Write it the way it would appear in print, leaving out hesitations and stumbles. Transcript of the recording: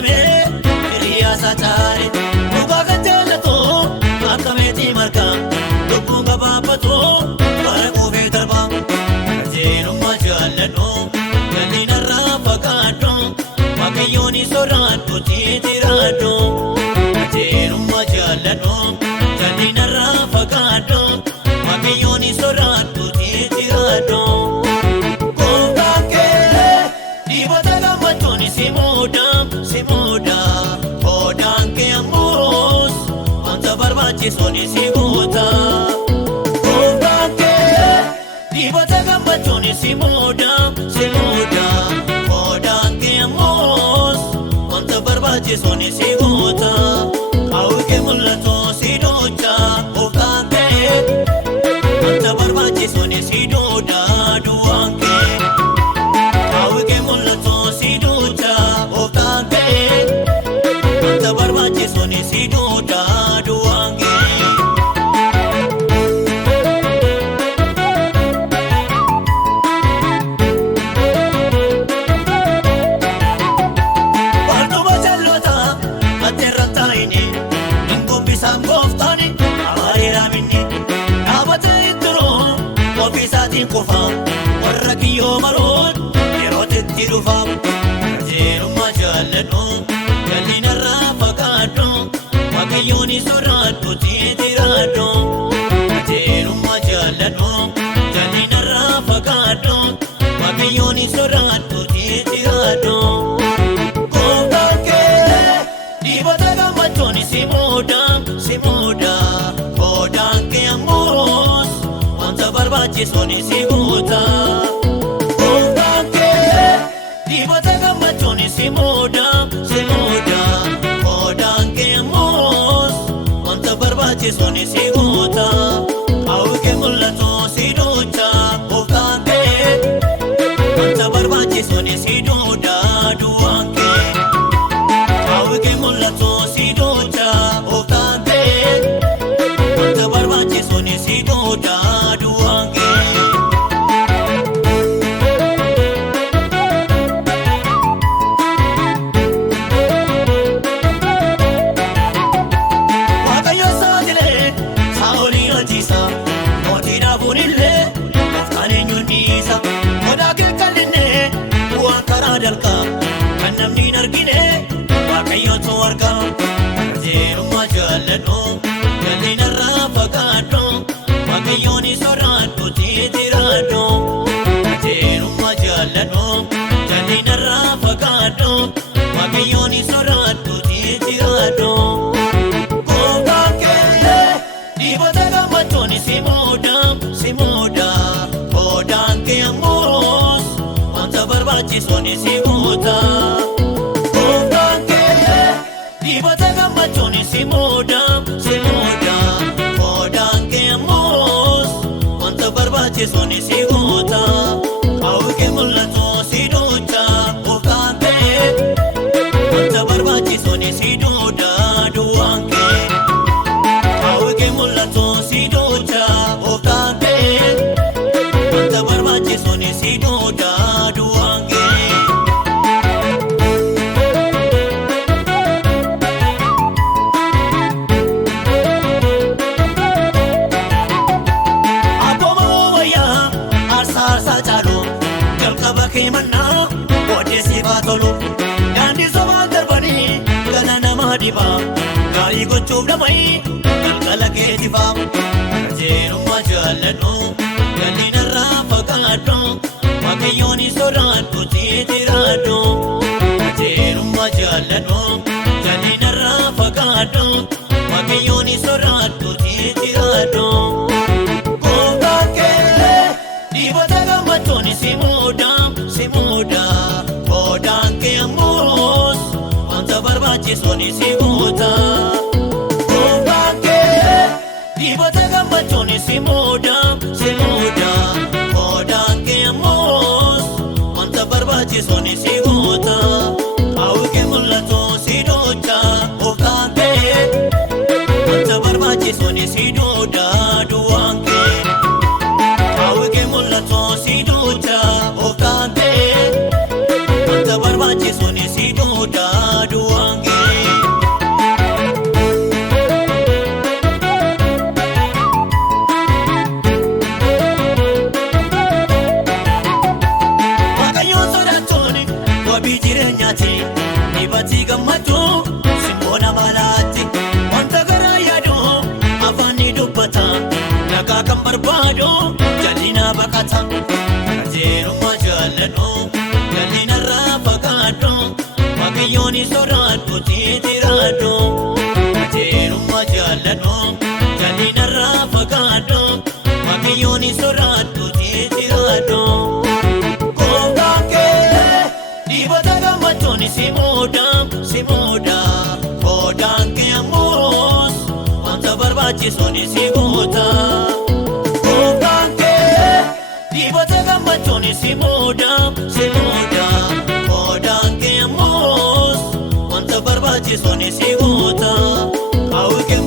deme Iriya satare Muka kanjalato Akameti marka Lupunga bapato Paraku vetarba Kajenu majalano Galina rafakado Makayoni sorado titirado Kajenu majalano Galina rafakado Makayoni sorado titirado Simuda, odanke amos, anta barbachi soni sigota. Odanke, dibata gambachoni simuda, odanke amos, anta barbachi soni sigota. Auke mullato sidocha, odanke, anta barbachi soni sidoda duanke. Auke mullato sidocha. Anta barbache soni sidoda duange Bardo bachalota aterrata ini Ingombi samgoftani amari ramini Abata itro ofisati kufa Warrakiyo marod yerotetti dufa Jeru majalano Galina rafakado Makayoni sorado titirado Jeru majalano Galina rafakado Makayoni sorado titirado Kodanke Dibata gambachoni simuda Kodanke amos Anta barbache soni sigota Kodanke Dibata gambachoni simuda Kodanke amos Anta barbache soni sigota Auke mullato sidocha Kodanke Anta barbache soni sidoda duanke Auke mullato sidocha Kodanke Anta barbache soni sidoda duanke Dalka kanam din argine wakayo to warga jeru majalano galina rafakado wakayo ni sorado titirado jeru majalano galina rafakado wakayo ni sorado titirado Kodanke dibata gambachoni simuda Kodanke amos barbache soni sigota Kodanke Dibata gambachoni simuda Kodanke amos Anta barbache soni sigota Auke mullato sidocha Kodanke Anta barbache soni sidoda duanke Auke mullato sidocha Kodanke Anta barbache soni sidoda duange Aboma waya arsa chalo jalkaba kemanna ode sifatolo dandi sama darbani ganana madiba gari gochub damai galgala ke diba jeru majalano galina rafakado Makayoni sorado titirado Jeru majalano Galina rafakado Makayoni sorado titirado Kodanke Dibata gambachoni simuda Kodanke amos Anta barbache soni sigota Kodanke Dibata gambachoni simuda Kodanke amos Anta barbache soni sigota Auke mullato sidocha Kodanke Anta barbache soni sidoda duanke Auke mullato sidocha Kodanke Anta barbache soni sidoda duanke barbaadu jalina baqata kajeerummaa jaalladhu jalina irraa fagaadhu waaqayyooni soraadhu tiitiraadhu kajeerummaa jaalladhu jalina irraa fagaadhu waaqayyooni soraadhu tiitiraadhu gooftaan kee dhiibota gammachuun si muuda gooftaan kee ammoos wanta barbaachisuun si guuta gooftaan kee dhiibota gammachuun si muuda gooftaan kee ammoos wanta barbaachisuun si guuta hawwike